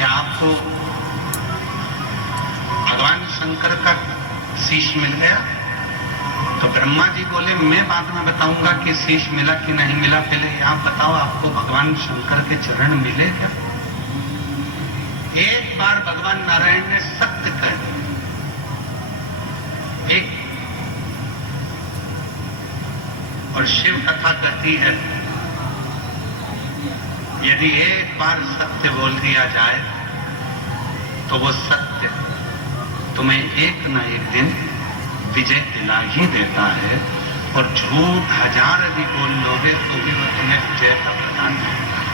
क्या आपको भगवान शंकर का शीश मिल गया? तो ब्रह्मा जी बोले मैं बाद में बताऊंगा कि शीश मिला कि नहीं मिला, पहले आप बताओ आपको भगवान शंकर के चरण मिले क्या? एक बार भगवान नारायण ने सत्य कह दिया। एक और शिव कथा कहती है यदि एक बार सत्य बोल दिया जाए तो वो सत्य तुम्हें एक न एक दिन विजय दिला ही देता है, और झूठ हजार भी बोल लोगे तो भी वो तुम्हें विजय का प्रदान करता है।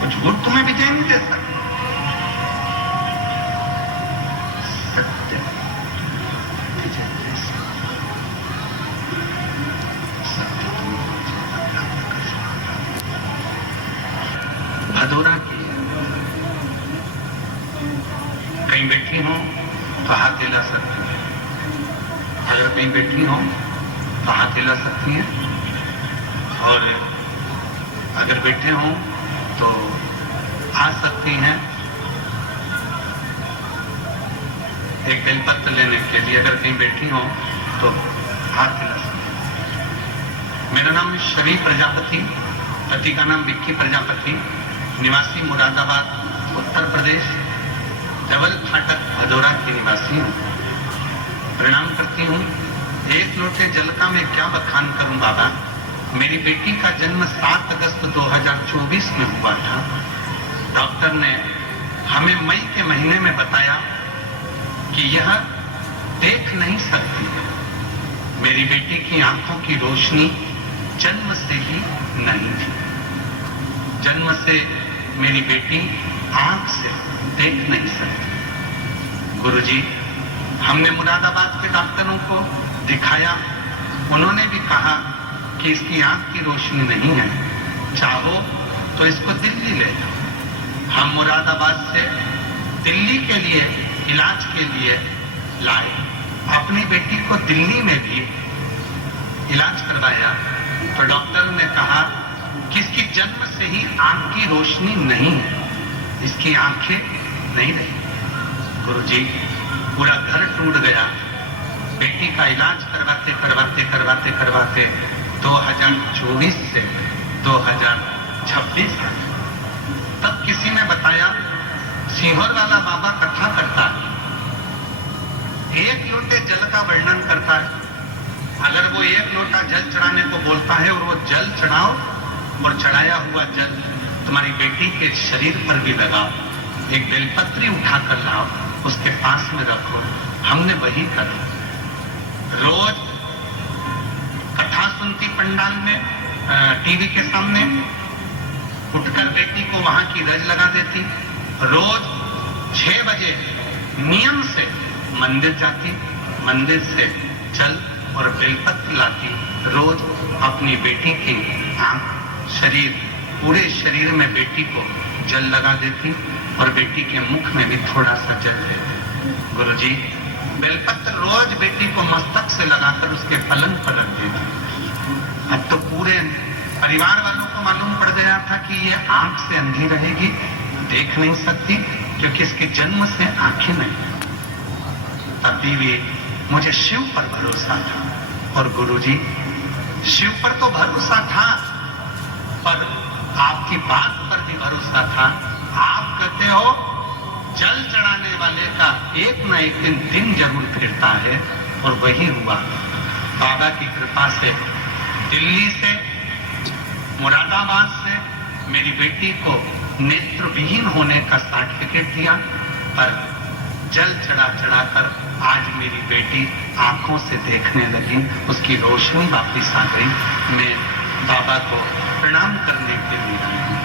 वो झूठ तुम्हें विजय नहीं दे सकता। सत्य विजय दे सकता, सत्य तुम्हें विजय का प्राप्त कर सकता। भदोरा की कहीं बैठी हो तो हाथ हिला सकती है, अगर कहीं बैठी हो तो हाथ हिला सकती है, और अगर बैठे हो तो आ सकती हैं एक बेलपत्र लेने के लिए। अगर कहीं बैठी हो तो हाथ हिला सकती है। मेरा नाम शबी प्रजापति, पति का नाम विक्की प्रजापति, निवासी मुरादाबाद उत्तर प्रदेश, डबल फाटक भदोरा की निवासी हूँ। प्रणाम करती हूँ। एक लोटे जल का मैं क्या बखान करूं बाबा। मेरी बेटी का जन्म 7 अगस्त 2024 में हुआ था। डॉक्टर ने हमें मई के महीने में बताया कि यह देख नहीं सकती है। मेरी बेटी की आंखों की रोशनी जन्म से ही नहीं थी। जन्म से मेरी बेटी आंख से देख नहीं सकती। गुरुजी, हमने मुरादाबाद के डॉक्टरों को दिखाया, उन्होंने भी कहा कि इसकी आंख की रोशनी नहीं है, चाहो तो इसको दिल्ली ले जाओ। हम मुरादाबाद से दिल्ली के लिए इलाज के लिए लाए। अपनी बेटी को दिल्ली में भी इलाज करवाया तो डॉक्टर ने कहा कि इसकी जन्म से ही आंख की रोशनी नहीं है, इसकी आंखें नहीं रही। गुरुजी, पूरा घर टूट गया। बेटी का इलाज करवाते 2024 से 2026 तब किसी ने बताया सीहोर वाला बाबा कथा करता है, एक लोटे जल का वर्णन करता है। अगर वो एक लोटा जल चढ़ाने को बोलता है और वो जल चढ़ाओ और चढ़ाया हुआ जल तुम्हारी बेटी के शरीर पर भी लगाओ, एक बेलपत्री उठाकर लाओ, उसके पास में रखो। हमने वही करा। रोज कथा सुनती पंडाल में, टीवी के सामने उठकर बेटी को वहां की रज लगा देती। रोज 6 बजे नियम से मंदिर जाती, मंदिर से जल और बेलपत्र लाती। रोज अपनी बेटी की आंख, शरीर, पूरे शरीर में बेटी को जल लगा देती और बेटी के मुख में भी थोड़ा सा जल देती। गुरुजी, बेलपत्र रोज बेटी को मस्तक से लगाकर उसके पलंग पर रख देती। अब तो पूरे परिवार वालों को मालूम पड़ गया था कि ये आंख से अंधी रहेगी, देख नहीं सकती, क्योंकि इसके जन्म से आंखें नहीं। तब भी मुझे शिव पर भरोसा था। और गुरुजी, शिव पर तो भरोसा था, पर आपकी बात पर भी भरोसा था। आप कहते हो जल चढ़ाने वाले का एक न एक दिन जरूर फिरता है, और वही हुआ। बाबा की कृपा से दिल्ली से, मुरादाबाद से मेरी बेटी को नेत्र विहीन होने का सर्टिफिकेट दिया, पर जल चढ़ाकर आज मेरी बेटी आंखों से देखने लगी, उसकी रोशनी वापिस आ गई। मैं बाबा को प्रणाम करने के लिए आई हूँ।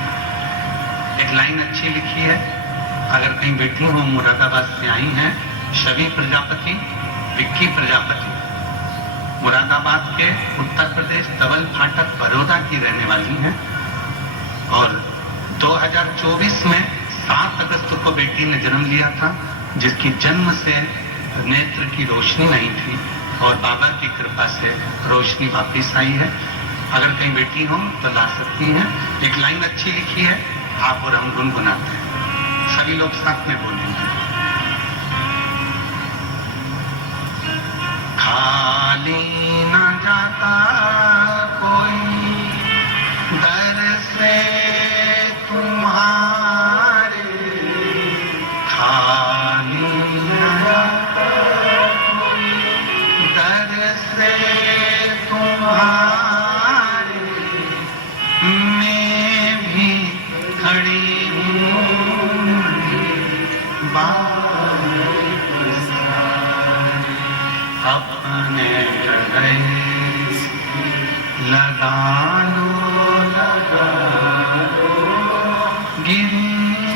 एक लाइन अच्छी लिखी है, अगर कहीं बैठी हो, मुरादाबाद से आई हैं, शबी प्रजापति, विक्की प्रजापति, मुरादाबाद के उत्तर प्रदेश डबल फाटक बड़ौदा की रहने वाली हैं। और 2024 में 7 अगस्त को बेटी ने जन्म लिया था, जिसकी जन्म से नेत्र की रोशनी नहीं थी, और बाबा की कृपा से रोशनी वापिस आई है। अगर कहीं बेटी हो तो ला सकती हैं। एक लाइन अच्छी लिखी है, आप और हम गुनगुनाते हैं, सभी लोग साथ में बोलेंगे। खाली न जाता कोई दर से तुम्हारे, खाली न जाता कोई दर से तुम्हारे, मैं भी खड़ी हूँ अपने गले लगा लो, गिरी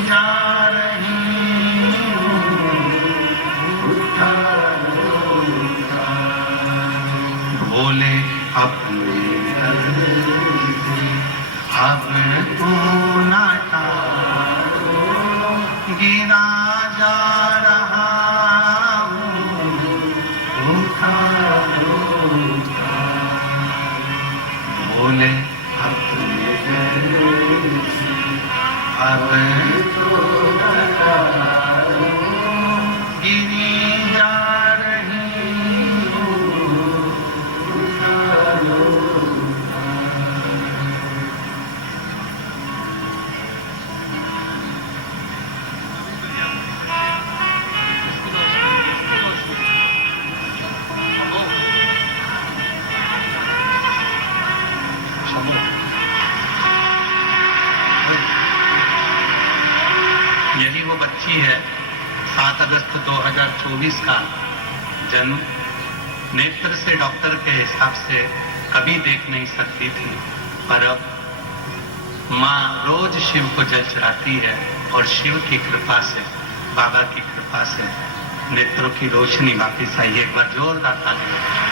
जा रही उठा लो, बोले अपने अब तो ना टालो, गिरा जा रहा बोले अपने अब तो गिरी जा रही यही वो बच्ची है 7 अगस्त 2024 का जन्म। नेत्र से डॉक्टर के हिसाब से कभी देख नहीं सकती थी, पर अब माँ रोज शिव को जल चढ़ाती है और शिव की कृपा से, बाबा की कृपा से नेत्रों की रोशनी वापिस आई। एक बार जोरदार ताली बजाओ।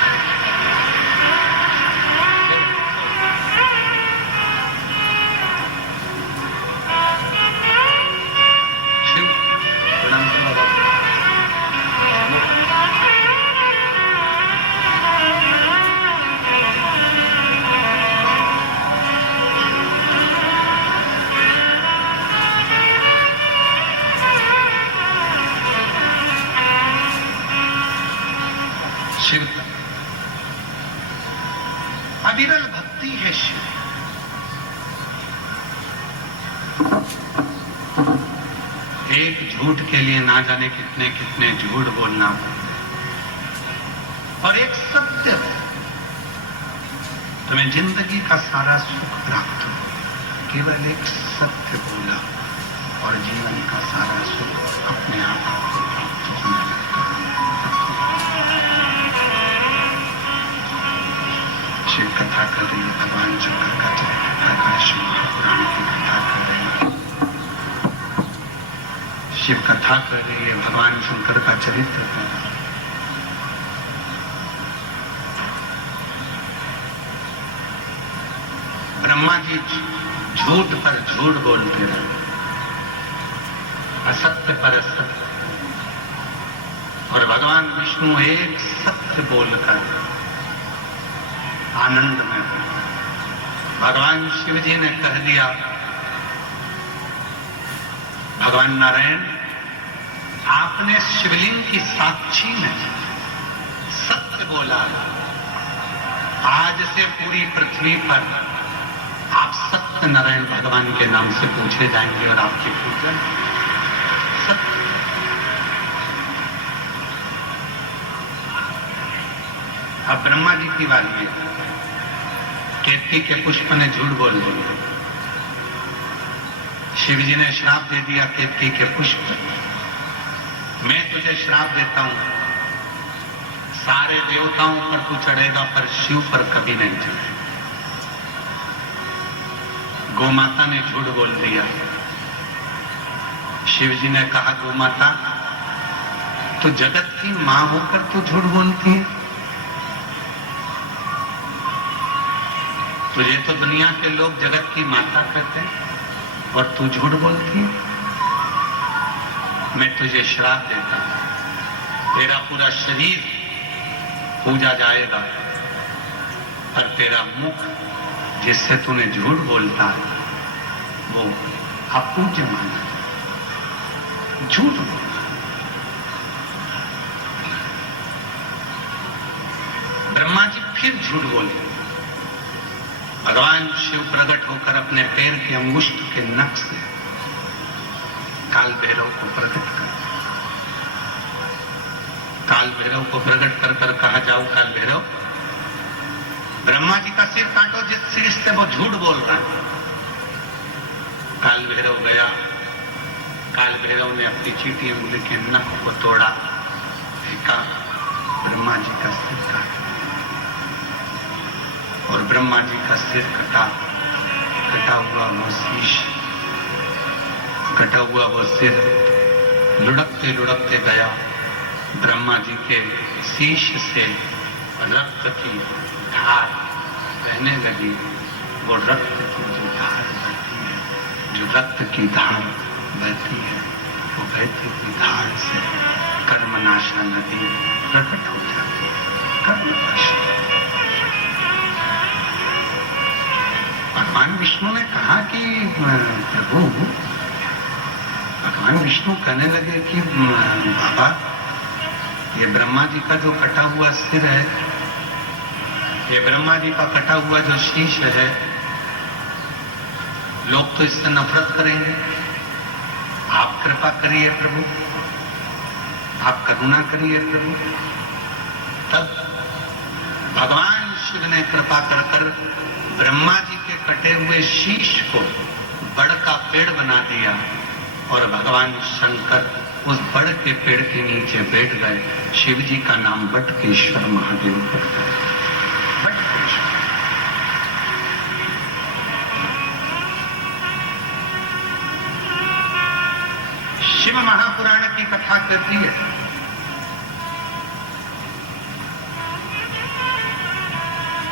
शिव अविरल भक्ति है शिव। एक झूठ के लिए ना जाने कितने कितने झूठ बोलना और एक सत्य, तुम्हें जिंदगी का सारा सुख प्राप्त हो। केवल एक सत्य बोला और जीवन का सारा सुख अपने आप आपको प्राप्त होने लगता है। शिव कथा कर रही है, भगवान शंकर का चरित्र का शिव महापुराण की कथा कर रही है। शिव कथा कर रही है, भगवान शंकर का चरित्र कर रही है। ब्रह्मा जी झूठ पर झूठ बोलते रहे, असत्य पर असत्य, और भगवान विष्णु एक सत्य बोलकर आनंद में। भगवान शिव जी ने कह दिया, भगवान नारायण आपने शिवलिंग की साक्षी में सत्य बोला, आज से पूरी पृथ्वी पर आप सत्य नारायण भगवान के नाम से पूछे जाएंगे और आपकी पूजन सत्य। अब ब्रह्मा जी की बात है, केतकी के पुष्प ने झूठ बोल दिया। शिव जी ने श्राप दे दिया, केतकी के पुष्प, मैं तुझे श्राप देता हूं, सारे देवताओं पर तू चढ़ेगा पर शिव पर कभी नहीं चढ़ेगा। गोमाता ने झूठ बोल दिया। शिव जी ने कहा, गोमाता तू जगत की मां होकर तू झूठ बोलती है, तुझे तो दुनिया के लोग जगत की माता कहते हैं और तू झूठ बोलती है। मैं तुझे श्राप देता हूं, तेरा पूरा शरीर पूजा जाएगा पर तेरा मुख जिससे तूने झूठ बोलता है वो अपूज्य माना, झूठ बोला। ब्रह्मा जी फिर झूठ बोले। भगवान शिव प्रकट होकर अपने पैर के अंगुष्ठ के नख से काल भैरव को प्रकट कर, काल भैरव को प्रकट कर कर कहा, जाओ काल भैरव, ब्रह्मा जी का सिर काटो जिस सिर से वो झूठ बोल रहा है। काल भैरव गया, काल भैरव ने अपनी चीटी उंगली के नख को तोड़ा, फेंका, ब्रह्मा जी का सिर काट और ब्रह्मा जी का सिर कटा, कटा हुआ वो शीश, कटा हुआ वो सिर लुढ़कते लुढ़कते गया। ब्रह्मा जी के शीश से रक्त की धार बहने लगी। वो रक्त की जो धार बहती है, जो रक्त की धार बहती है, वो बहती हुई धार से कर्मनाशा नदी प्रकट हो जाती है। कर्मनाशा। भगवान विष्णु ने कहा कि प्रभु, भगवान विष्णु कहने लगे कि बाबा, ये ब्रह्मा जी का जो कटा हुआ सिर है, ये ब्रह्मा जी का कटा हुआ जो शीश है, लोग तो इससे नफरत करेंगे। आप कृपा करिए प्रभु, आप करुणा करिए प्रभु। तब भगवान शिव ने कृपा कर कर ब्रह्मा जी के कटे हुए शीश को बड़ का पेड़ बना दिया और भगवान शंकर उस बड़ के पेड़ के नीचे बैठ गए। शिव जी का नाम बटकेश्वर महादेव पड़ता है। बटकेश्वर। शिव महापुराण की कथा करती है।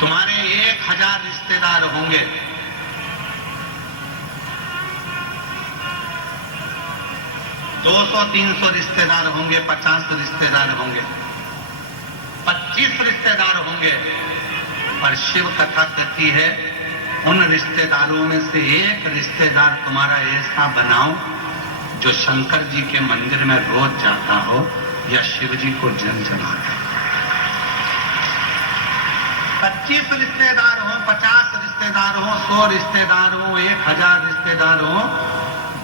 तुम्हारे 1000 रिश्तेदार होंगे, 200-300 रिश्तेदार होंगे, 50 रिश्तेदार होंगे, 25 रिश्तेदार होंगे, पर शिव कथा कहती है उन रिश्तेदारों में से एक रिश्तेदार तुम्हारा ऐसा बनाओ जो शंकर जी के मंदिर में रोज जाता हो या शिव जी को जल चढ़ाता हो। 25 रिश्तेदार हो, 50 रिश्तेदार हो, 100 रिश्तेदार हो, 1000 रिश्तेदार हो,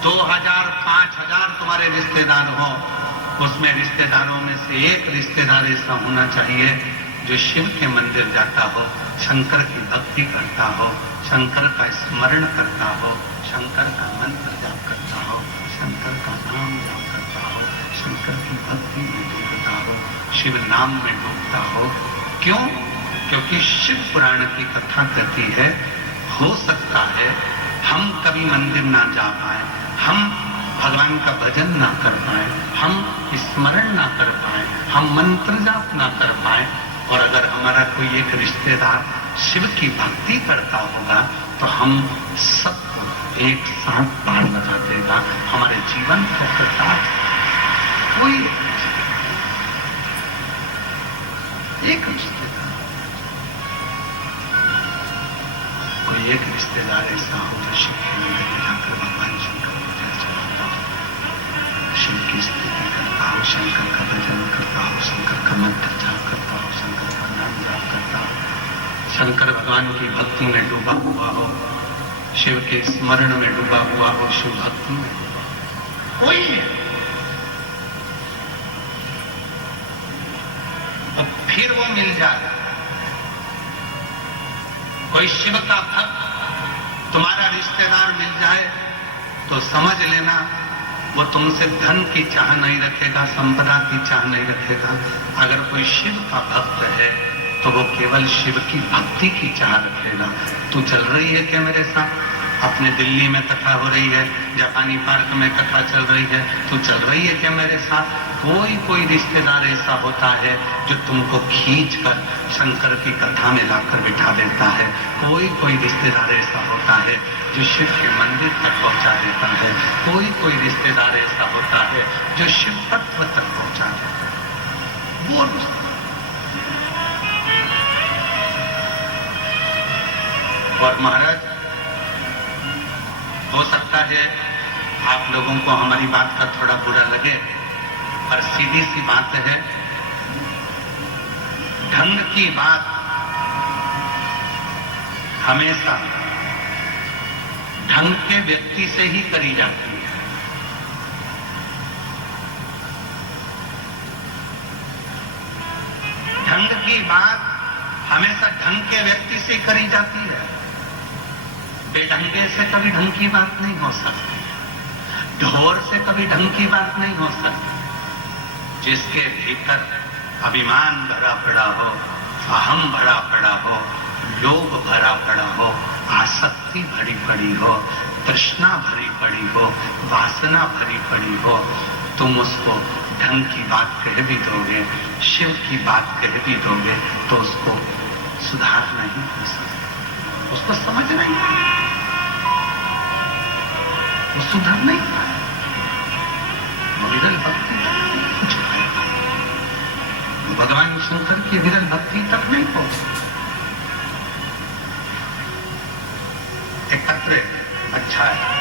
2000, 5000 तुम्हारे रिश्तेदार हो, उसमें रिश्तेदारों में से एक रिश्तेदार ऐसा होना चाहिए जो शिव के मंदिर जाता हो, शंकर की भक्ति करता हो, शंकर का स्मरण करता हो, शंकर का मंत्र जाप करता हो, शंकर का नाम जाप करता हो, शंकर की भक्ति में डूबता हो, शिव नाम में डूबता हो। क्यों? क्योंकि शिव पुराण की कथा कहती है, हो सकता है हम कभी मंदिर ना जा पाए, हम भगवान का भजन ना कर पाए, हम स्मरण ना कर पाए, हम मंत्र जाप ना कर पाए, और अगर हमारा कोई एक रिश्तेदार शिव की भक्ति करता होगा तो हम सबको एक साथ पार लगा देगा, हमारे जीवन को कृतार्थ। कोई एक रिश्तेदार, कोई एक रिश्तेदार ऐसा हो जो शिव के मंदिर जाकर भगवान शंकर को जल चढ़ाता हो, शिव की स्तुति करता हो, शंकर का भजन करता हो, शंकर का मंत्र जाप करता हो, शंकर का नाम जाप करता हो, शंकर भगवान की भक्ति में डूबा हुआ हो, शिव के स्मरण में डूबा हुआ हो, शिव भक्ति में कोई है। और फिर वो मिल जाए कोई शिव का भक्त तुम्हारा रिश्तेदार मिल जाए तो समझ लेना वो तुमसे धन की चाह नहीं रखेगा, संपदा की चाह नहीं रखेगा। अगर कोई शिव का भक्त है तो वो केवल शिव की भक्ति की चाह रखेगा। तू चल रही है क्या मेरे साथ? अपने दिल्ली में कथा हो रही है, जापानी पार्क में कथा चल रही है, तू चल रही है क्या मेरे साथ? कोई रिश्तेदार ऐसा होता है जो तुमको खींचकर शंकर की कथा में लाकर बिठा देता है। कोई रिश्तेदार ऐसा होता है जो शिव के मंदिर तक पहुंचा देता है। कोई रिश्तेदार ऐसा होता है जो शिव तत्व तक पहुंचा देता है। वो और महाराज, हो सकता है आप लोगों को हमारी बात का थोड़ा बुरा लगे, पर सीधी सी बात है, ढंग की बात हमेशा ढंग के व्यक्ति से ही करी जाती है। ढंग की बात हमेशा ढंग के व्यक्ति से करी जाती है। बेढंगे से कभी ढंग की बात नहीं हो सकती, ढोर से कभी ढंग की बात नहीं हो सकती। जिसके भीतर अभिमान भरा पड़ा हो, अहम भरा पड़ा हो, लोभ भरा पड़ा हो, आसक्ति भरी पड़ी हो, तृष्णा भरी पड़ी हो, वासना भरी पड़ी हो, तुम उसको ढंग की बात कह भी दोगे, शिव की बात कह भी दोगे, तो उसको सुधार नहीं हो सकता, उसको समझ नहीं, वो सुधर नहीं पाए, विरल भक्ति तक नहीं कुछ पाएगा, भगवान शंकर की विरल भक्ति तक नहीं पहुंचे। एकत्र अच्छा है।